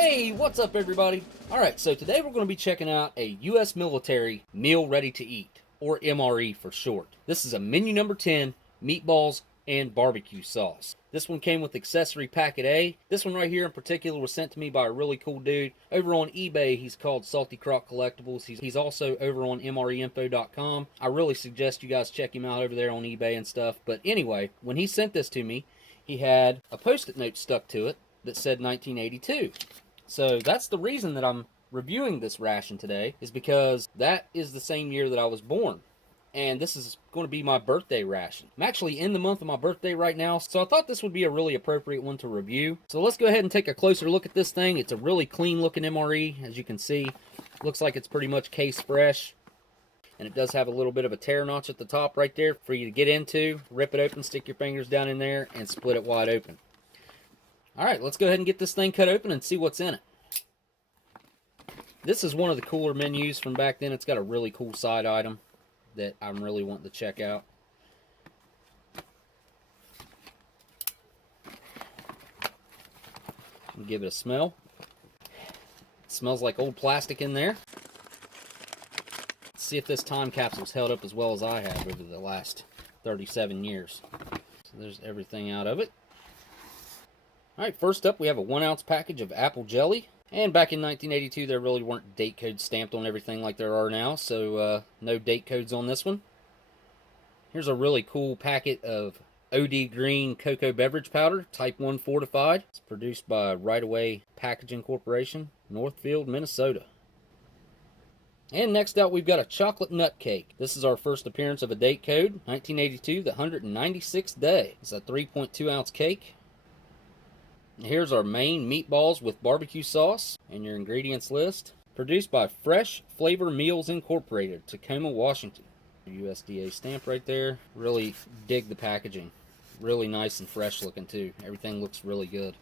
Hey, what's up everybody? Alright, so today we're going to be checking out a U.S. military meal ready to eat, or MRE for short. This is a menu number 10, meatballs and barbecue sauce. This one came with accessory packet A. This one right here in particular was sent to me by a really cool dude. Over on eBay, he's called SaltyCrocCollectibles. He's also over on MREinfo.com. I really suggest you guys check him out over there on eBay and stuff. But anyway, when he sent this to me, he had a post-it note stuck to it that said 1982. So that's the reason that I'm reviewing this ration today, is because that is the same year that I was born. And this is going to be my birthday ration. I'm actually in the month of my birthday right now, so I thought this would be a really appropriate one to review. So let's go ahead and take a closer look at this thing. It's a really clean looking MRE, as you can see. Looks like it's pretty much case fresh. And it does have a little bit of a tear notch at the top right there for you to get into. Rip it open, stick your fingers down in there, and split it wide open. Alright, let's go ahead and get this thing cut open and see what's in it. This is one of the cooler menus from back then. It's got a really cool side item that I'm really wanting to check out. Give it a smell. It smells like old plastic in there. Let's see if this time capsule's held up as well as I have over the last 37 years. So there's everything out of it. Alright, first up we have a 1 ounce package of apple jelly. And back in 1982 there really weren't date codes stamped on everything like there are now, so no date codes on this one. Here's a really cool packet of OD Green Cocoa Beverage Powder, Type 1 Fortified. It's produced by Right Away Packaging Corporation, Northfield, Minnesota. And next out we've got a chocolate nut cake. This is our first appearance of a date code, 1982, the 196th day. It's a 3.2 ounce cake. Here's our main meatballs with barbecue sauce and your ingredients list. Produced by Fresh Flavor Meals Incorporated, Tacoma, Washington. USDA stamp right there. Really dig the packaging. Really nice and fresh looking too. Everything looks really good.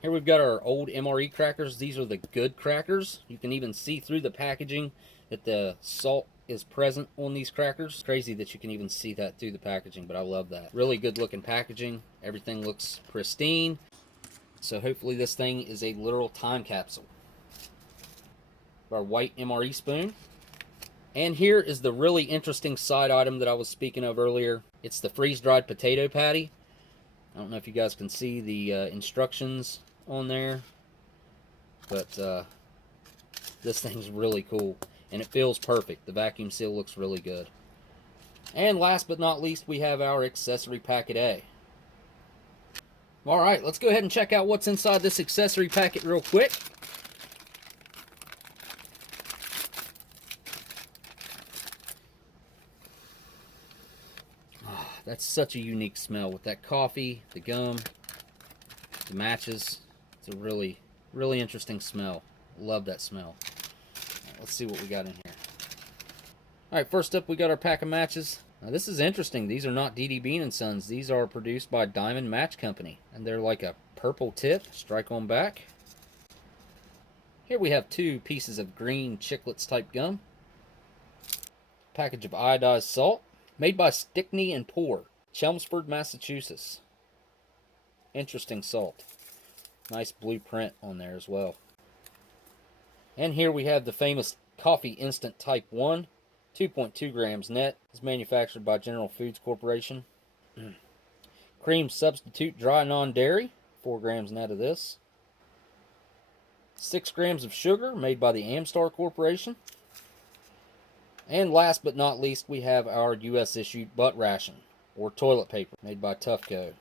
Here we've got our old MRE crackers. These are the good crackers. You can even see through the packaging that the salt is present on these crackers. It's crazy that you can even see that through the packaging, but I love that. Really good looking packaging. Everything looks pristine. So hopefully this thing is a literal time capsule. Our white MRE spoon. And here is the really interesting side item that I was speaking of earlier. It's the freeze-dried potato patty. I don't know if you guys can see the instructions on there, but this thing's really cool. And it feels perfect. The vacuum seal looks really good. And last but not least, we have our accessory packet A. Alright, let's go ahead and check out what's inside this accessory packet real quick. Oh, that's such a unique smell with that coffee, the gum, the matches. It's a really, really interesting smell. Love that smell. Right, let's see what we got in here. Alright, first up we got our pack of matches. Now this is interesting. These are not D.D. Bean & Sons. These are produced by Diamond Match Company. And they're like a purple tip. Strike on back. Here we have 2 pieces of green chiclets type gum. Package of iodized salt. Made by Stickney & Pour, Chelmsford, Massachusetts. Interesting salt. Nice blue print on there as well. And here we have the famous Coffee Instant Type 1. 2.2 grams net. It's manufactured by General Foods Corporation. Cream Substitute Dry Non-Dairy. 4 grams net of this. 6 grams of sugar made by the Amstar Corporation. And last but not least, we have our U.S. issued butt ration, or toilet paper, made by Tufco.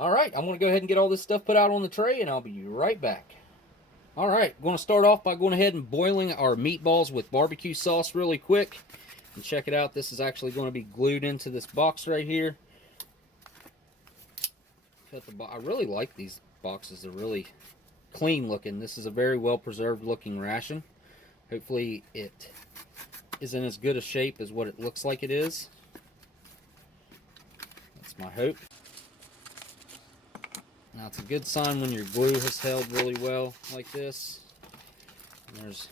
Alright, I'm going to go ahead and get all this stuff put out on the tray, and I'll be right back. Alright, I'm going to start off by going ahead and boiling our meatballs with barbecue sauce really quick. And check it out, this is actually going to be glued into this box right here. I really like these boxes, they're really clean looking. This is a very well preserved looking ration. Hopefully it is in as good a shape as what it looks like it is. That's my hope. Now it's a good sign when your glue has held really well like this. And there's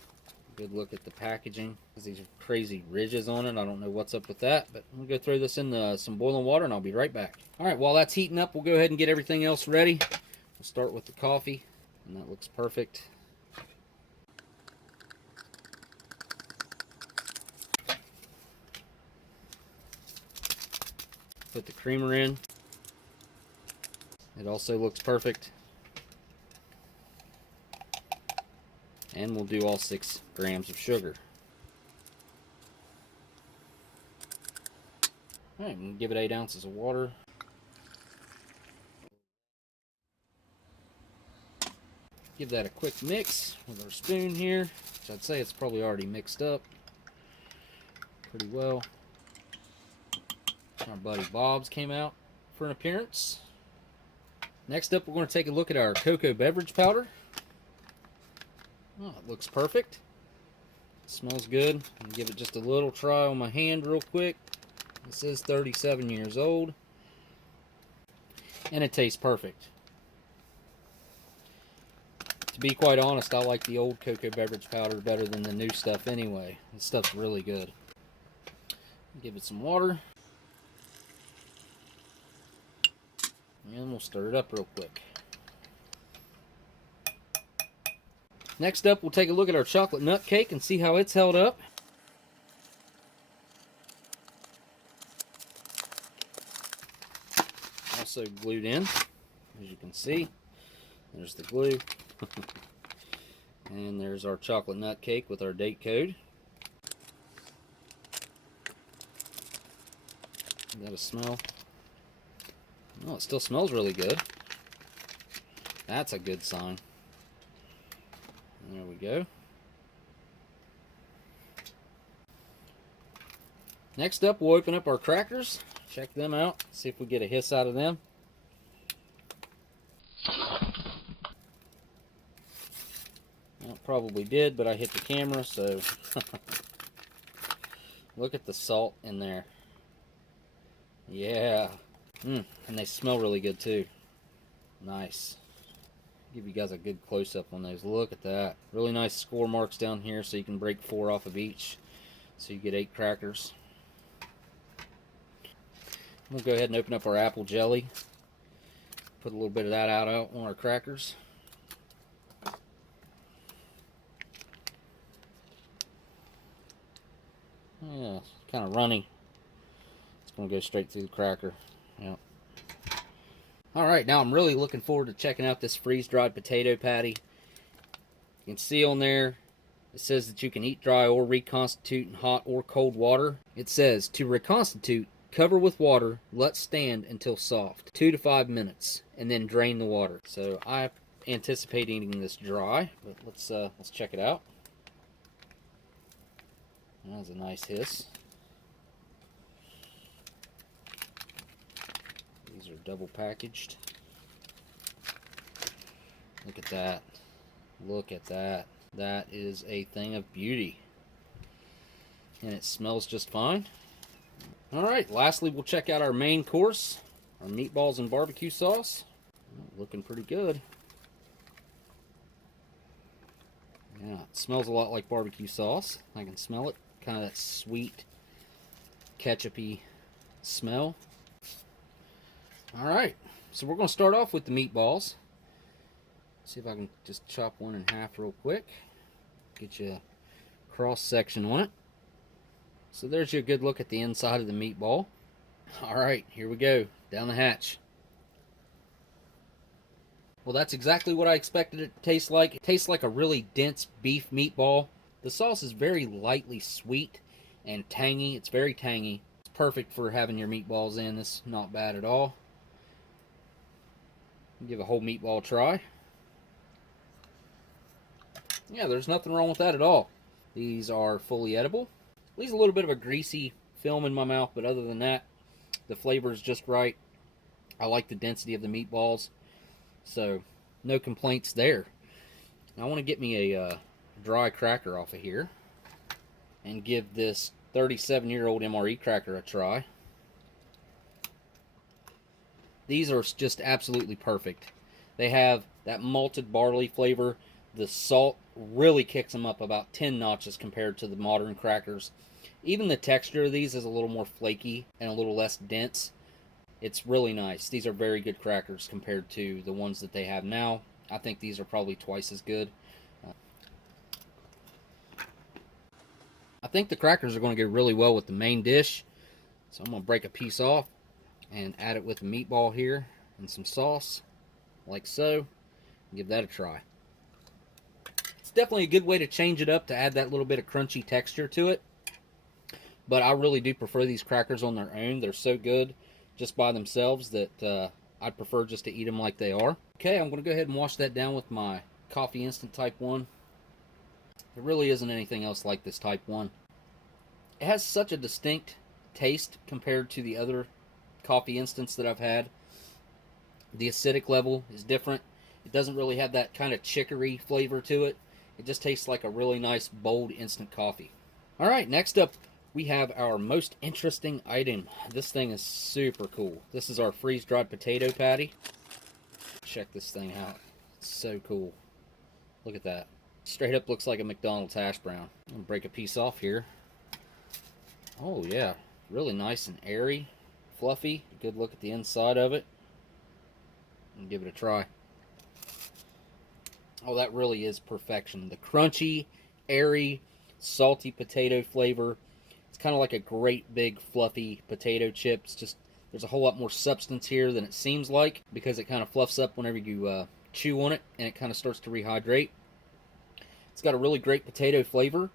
a good look at the packaging. These are crazy ridges on it. I don't know what's up with that, but I'm going to go throw this in some boiling water and I'll be right back. Alright, while that's heating up, we'll go ahead and get everything else ready. We'll start with the coffee, and that looks perfect. Put the creamer in. It also looks perfect. And we'll do all 6 grams of sugar. Alright, we'll give it 8 ounces of water. Give that a quick mix with our spoon here, which I'd say it's probably already mixed up pretty well. Our buddy Bob's came out for an appearance. Next up, we're going to take a look at our cocoa beverage powder. Oh, it looks perfect. It smells good. I'll give it just a little try on my hand real quick. This is 37 years old. And it tastes perfect. To be quite honest, I like the old cocoa beverage powder better than the new stuff anyway. This stuff's really good. Give it some water. And we'll stir it up real quick. Next up, we'll take a look at our chocolate nut cake and see how it's held up. Also glued in, as you can see. There's the glue. And there's our chocolate nut cake with our date code. Got a smell. Oh, it still smells really good. That's a good sign. There we go. Next up, we'll open up our crackers. Check them out. See if we get a hiss out of them. Well, probably did, but I hit the camera, so look at the salt in there. Yeah. And they smell really good too. Nice. Give you guys a good close-up on those. Look at that. Really nice score marks down here, so you can break 4 off of each. So you get 8 crackers. We'll go ahead and open up our apple jelly. Put a little bit of that out on our crackers. Yeah, it's kind of runny. It's going to go straight through the cracker. Yep. Alright, now I'm really looking forward to checking out this freeze-dried potato patty. You can see on there, it says that you can eat dry or reconstitute in hot or cold water. It says, to reconstitute, cover with water, let stand until soft, 2 to 5 minutes, and then drain the water. So I anticipate eating this dry, but let's check it out. That was a nice hiss. These are double packaged. Look at that. Look at that. That is a thing of beauty. And it smells just fine. Alright, lastly we'll check out our main course. Our meatballs and barbecue sauce. Looking pretty good. Yeah, it smells a lot like barbecue sauce. I can smell it. Kind of that sweet, ketchup-y smell. Alright, so we're going to start off with the meatballs. See if I can just chop one in half real quick. Get you a cross section on it. So there's your good look at the inside of the meatball. Alright, here we go. Down the hatch. Well, that's exactly what I expected it to taste like. It tastes like a really dense beef meatball. The sauce is very lightly sweet and tangy. It's very tangy. It's perfect for having your meatballs in. It's not bad at all. Give a whole meatball a try. Yeah, there's nothing wrong with that at all. These are fully edible. Leaves a little bit of a greasy film in my mouth, but other than that, the flavor is just right. I like the density of the meatballs, so no complaints there. Now I want to get me a dry cracker off of here and give this 37-year-old MRE cracker a try. These are just absolutely perfect. They have that malted barley flavor. The salt really kicks them up about 10 notches compared to the modern crackers. Even the texture of these is a little more flaky and a little less dense. It's really nice. These are very good crackers compared to the ones that they have now. I think these are probably twice as good. I think the crackers are going to go really well with the main dish. So I'm going to break a piece off and add it with a meatball here and some sauce, like so. Give that a try. It's definitely a good way to change it up to add that little bit of crunchy texture to it. But I really do prefer these crackers on their own. They're so good just by themselves that I'd prefer just to eat them like they are. Okay, I'm going to go ahead and wash that down with my Coffee Instant Type 1. There really isn't anything else like this Type 1. It has such a distinct taste compared to the other coffee instants that I've had. The acidic level is different. It doesn't really have that kind of chicory flavor to it. It just tastes like a really nice, bold instant coffee. Alright, next up we have our most interesting item. This thing is super cool. This is our freeze-dried potato patty. Check this thing out. It's so cool. Look at that. Straight up looks like a McDonald's hash brown. I'm gonna break a piece off here. Oh yeah, really nice and airy, fluffy. Good look at the inside of it. And give it a try. Oh, that really is perfection. The crunchy, airy, salty potato flavor. It's kind of like a great big fluffy potato chip. It's just, there's a whole lot more substance here than it seems like, because it kind of fluffs up whenever you chew on it, and it kind of starts to rehydrate. It's got a really great potato flavor.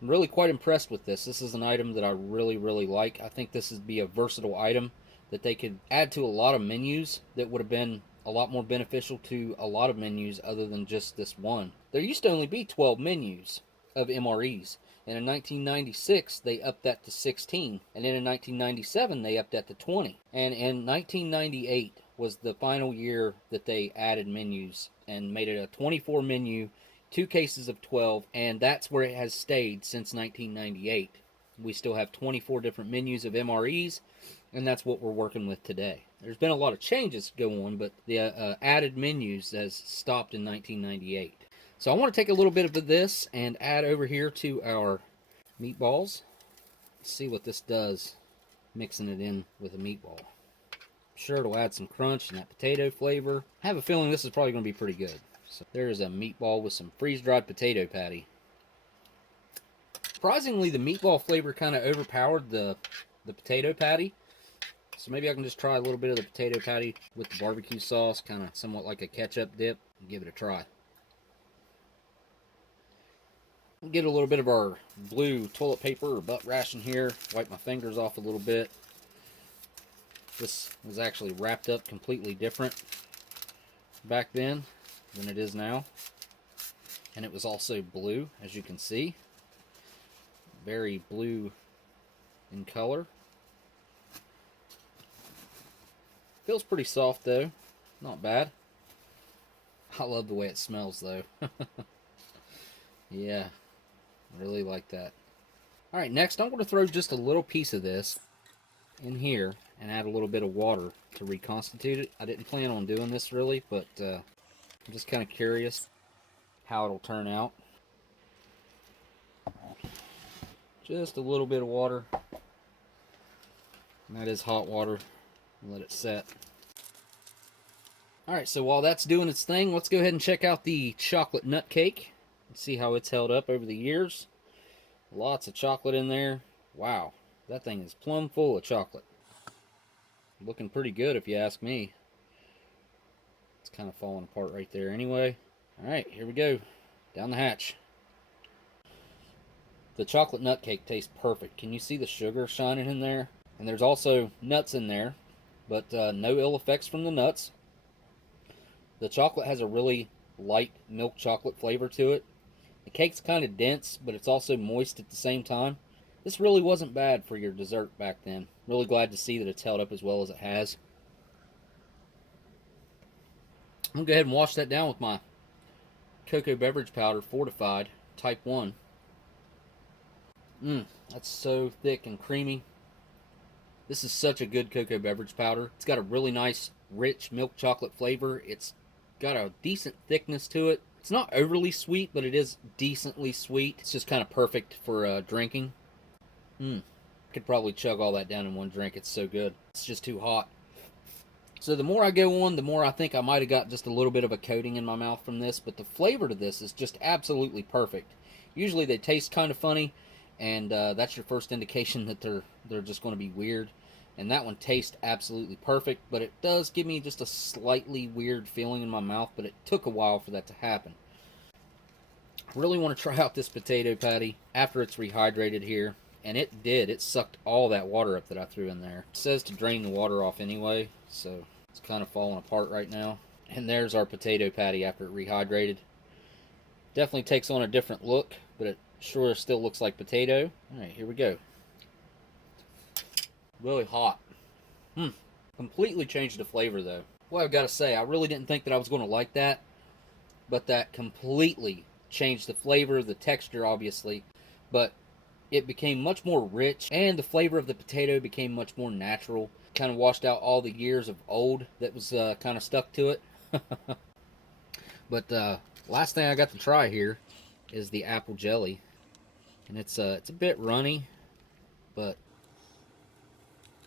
I'm really quite impressed with this. This is an item that I really, really like. I think this would be a versatile item that they could add to a lot of menus that would have been a lot more beneficial to a lot of menus other than just this one. There used to only be 12 menus of MREs, and in 1996 they upped that to 16, and then in 1997 they upped that to 20, and in 1998 was the final year that they added menus and made it a 24 menu, 2 cases of 12, and that's where it has stayed since 1998. We still have 24 different menus of MREs, and that's what we're working with today. There's been a lot of changes go on, but the added menus has stopped in 1998. So I want to take a little bit of this and add over here to our meatballs. Let's see what this does, mixing it in with a meatball. I'm sure it'll add some crunch and that potato flavor. I have a feeling this is probably going to be pretty good. So there's a meatball with some freeze-dried potato patty. Surprisingly, the meatball flavor kind of overpowered the potato patty. So maybe I can just try a little bit of the potato patty with the barbecue sauce, kind of somewhat like a ketchup dip, and give it a try. Get a little bit of our blue toilet paper or butt ration here. Wipe my fingers off a little bit. This was actually wrapped up completely different back then than it is now. And it was also blue, as you can see. Very blue in color. Feels pretty soft though. Not bad. I love the way it smells though. Yeah, really like that. Alright, next I'm going to throw just a little piece of this in here and add a little bit of water to reconstitute it. I didn't plan on doing this really, but I'm just kind of curious how it'll turn out. Just a little bit of water. And that is hot water. Let it set. Alright, so while that's doing its thing, let's go ahead and check out the chocolate nut cake and see how it's held up over the years. Lots of chocolate in there. Wow, that thing is plumb full of chocolate. Looking pretty good if you ask me. It's kind of falling apart right there anyway. Alright, here we go. Down the hatch. The chocolate nut cake tastes perfect. Can you see the sugar shining in there? And there's also nuts in there, but no ill effects from the nuts. The chocolate has a really light milk chocolate flavor to it. The cake's kind of dense, but it's also moist at the same time. This really wasn't bad for your dessert back then. Really glad to see that it's held up as well as it has. I'm going to go ahead and wash that down with my cocoa beverage powder, fortified, type 1. That's so thick and creamy. This is such a good cocoa beverage powder. It's got a really nice, rich milk chocolate flavor. It's got a decent thickness to it. It's not overly sweet, but it is decently sweet. It's just kind of perfect for drinking. Could probably chug all that down in one drink. It's so good. It's just too hot. So the more I go on, the more I think I might have got just a little bit of a coating in my mouth from this, but the flavor to this is just absolutely perfect. Usually they taste kind of funny, and that's your first indication that they're just going to be weird. And that one tastes absolutely perfect, but it does give me just a slightly weird feeling in my mouth, but it took a while for that to happen. Really want to try out this potato patty after it's rehydrated here, and it did. It sucked all that water up that I threw in there. It says to drain the water off anyway, so it's kind of falling apart right now. And there's our potato patty after it rehydrated. Definitely takes on a different look, but it sure still looks like potato. Alright, here we go. Really hot. Completely changed the flavor though. Well, I've got to say, I really didn't think that I was going to like that, but that completely changed the flavor, the texture obviously, but it became much more rich, and the flavor of the potato became much more natural. Kind of washed out all the years of old that was kind of stuck to it. But last thing I got to try here is the apple jelly, and it's a bit runny, but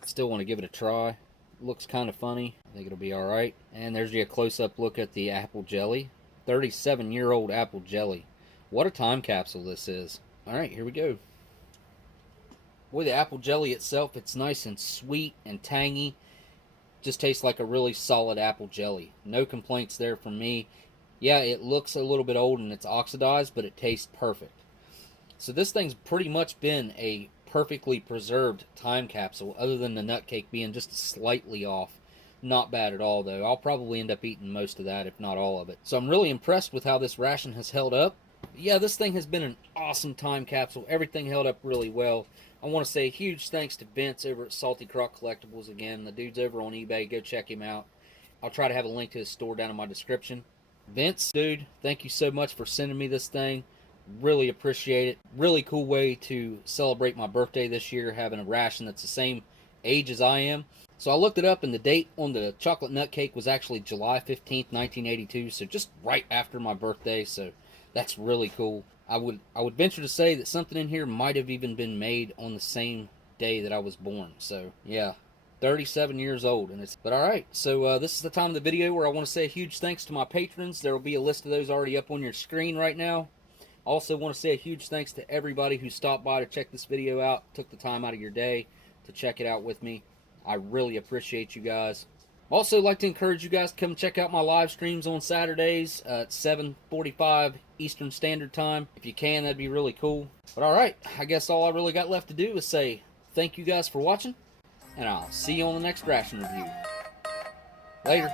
still want to give it a try. It looks kind of funny. I think it'll be all right. And there's a close-up look at the apple jelly. 37-year-old apple jelly. What a time capsule this is. All right, here we go. Boy, the apple jelly itself, it's nice and sweet and tangy. Just tastes like a really solid apple jelly. No complaints there from me. Yeah, it looks a little bit old and it's oxidized, but it tastes perfect. So this thing's pretty much been a perfectly preserved time capsule, other than the nut cake being just slightly off. Not bad at all, though. I'll probably end up eating most of that, if not all of it. So I'm really impressed with how this ration has held up. Yeah, this thing has been an awesome time capsule. Everything held up really well. I want to say a huge thanks to Vince over at SaltyCrocCollectibles again. The dude's over on eBay. Go check him out. I'll try to have a link to his store down in my description. Vince, dude, thank you so much for sending me this thing. Really appreciate it. Really cool way to celebrate my birthday this year, having a ration that's the same age as I am. So I looked it up, and the date on the chocolate nut cake was actually July 15th, 1982, so just right after my birthday, so that's really cool. I would venture to say that something in here might have even been made on the same day that I was born. So yeah, 37 years old, and it's but all right. So this is the time of the video where I want to say a huge thanks to my patrons. There will be a list of those already up on your screen right now. Also want to say a huge thanks to everybody who stopped by to check this video out, took the time out of your day to check it out with me. I really appreciate you guys. Also like to encourage you guys to come check out my live streams on Saturdays at 7:45 Eastern Standard Time. If you can, that'd be really cool. But alright, I guess all I really got left to do is say thank you guys for watching, and I'll see you on the next ration review. Later.